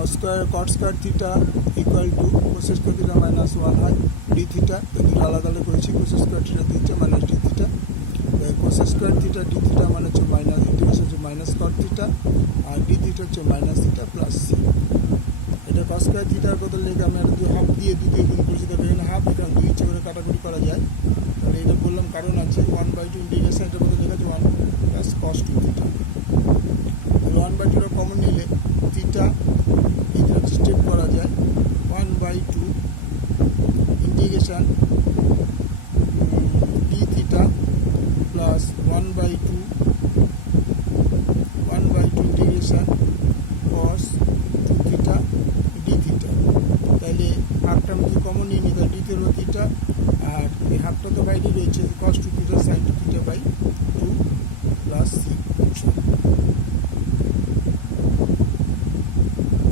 cot square theta equal to cosec square theta minus 1 হয় d theta দুটো আলাদা আলাদা করেছি cosec square theta দিচ্ছে minus d theta cosec square theta d theta মানে হচ্ছে মাইনাস ইন্টিগ্রেশন হচ্ছে মাইনাস cot theta আর d theta হচ্ছে মাইনাস theta প্লাস c এটা cos square theta এর বদলে লেখা আমি আর দুই হাফ দিয়ে গুণ করেছি তবে এখানে হাফ এখানে দুই ইচ্ছে করে কাটাকুটি করা যায় তাহলে এটা বললাম কারণ আছে 1/2 ইন্টিগ্রেশন এটার বদলে লেখা আছে 1 প্লাস cos 2 theta 1/2 এর কমন নিলে theta এটা স্টেপ করা যায় 1/2 integration d theta plus 1/2 integration cos 2 theta d theta তাহলে হাফটা আমি কমন নিয়ে নিই তাহলে d theta আর এই হাফটা তো বাইরে রয়েছে